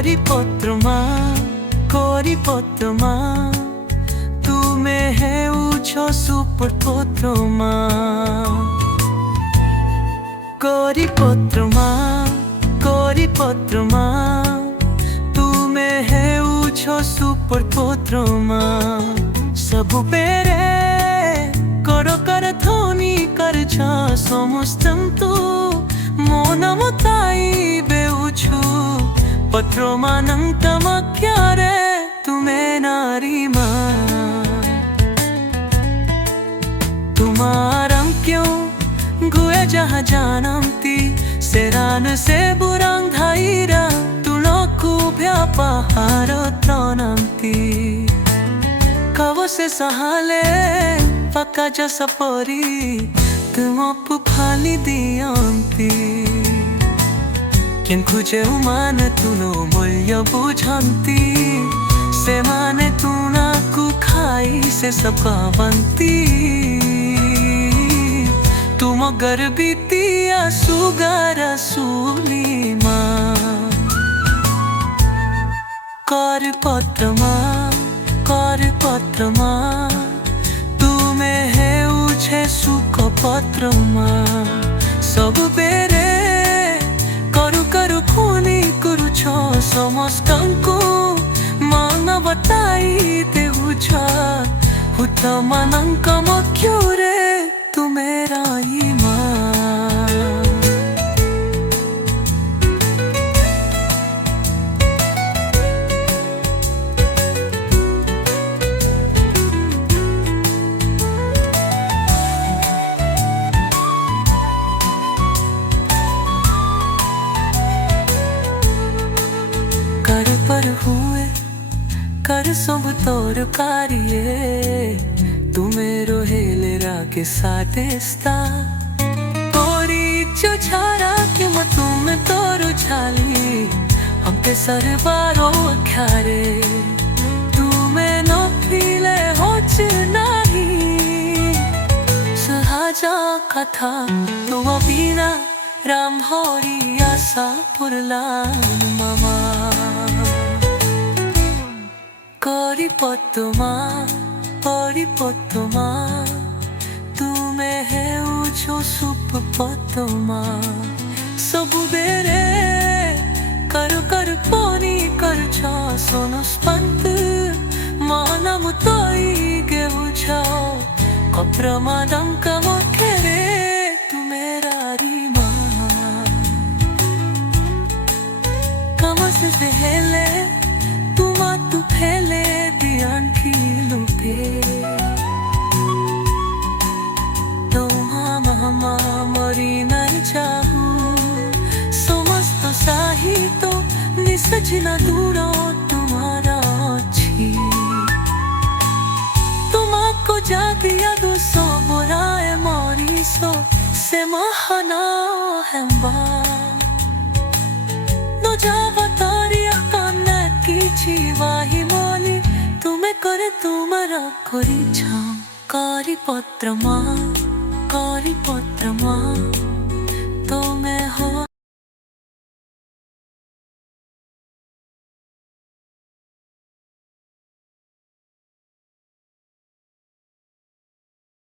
କରିପତ୍ରମା ତୁମେ ହେଉଛ ସୁପତ୍ରମା କରିପତ୍ରମା ତୁମେ ହେଉଛ ସୁପତ୍ରମା ସବୁବେଳେ कर ध्वनि करछ ସମସ୍ତଙ୍କୁ ମନ ମତାଇ ବେଉଛୁ ପତ୍ରମାନଙ୍କ ମଧ୍ୟରେ ତୁମେ ନାରୀ ମା ତୁମାର କ୍यों ଗୁଏ ଯାହା ଜାଣନ୍ତି ସେ ରାନ ସେ ବୁରାଂ ଧାଇରା ତୁଳକୁ ବ୍ୟାପାହାର ତନନ୍ତି कव से सहाले पक्का जैसा परी तुम फाली दियंती किन खुजे मान तुनो मूल्य बुझंती से माने तुना को खाई से सब पावंती तुम गर्बिती सुगार सुलीमा କରିପତ୍ରମା ତୁମେ ହେଉଛ ସୁଖପତ୍ରମା ସବୁବେଳେ କରୁ କରୁ ପୁଣି କରୁଛ ସମସ୍ତଙ୍କୁ ମନ ବତାଇ ଦେଉଛ ହୁତମାନଙ୍କ ମଧ୍ୟରେ ତୁମେ ରହି ମା पर हुए कर सब तोर कारिये तुम्हें रोहेले राके साटेस्ता तोरी जो छारा कि मैं तुम्हें तोरो छाली हमके सरबारो अखारे तुम्हें न फीले होच नहीं सहाजा कथा तुम बिना राम होरी आशा पुरला मामा କରିପତ୍ରମା ତୁମେ ହେଉଛ ସୁପତ୍ରମା ସବୁବେଳେ कर ପୁଣି କରୁଛ ସମସ୍ତଙ୍କୁ ମନ ମୁତାଇ ଦେଉଛ ପତ୍ରମାନଙ୍କ ମଧ୍ୟରେ ତୁମେ ରାରୀ ମା como se hele tu pele dianki lupe to mama mori nai chahu समस्त साहित्य निसजना दूर तुम्हारा अच्छी तुमको जा दिया दो सो बुराए मोरी सो से महाना है न जा बतारिया वाही मोली तुम्हें करे तुम्हारा करी छा କରିପତ୍ରମା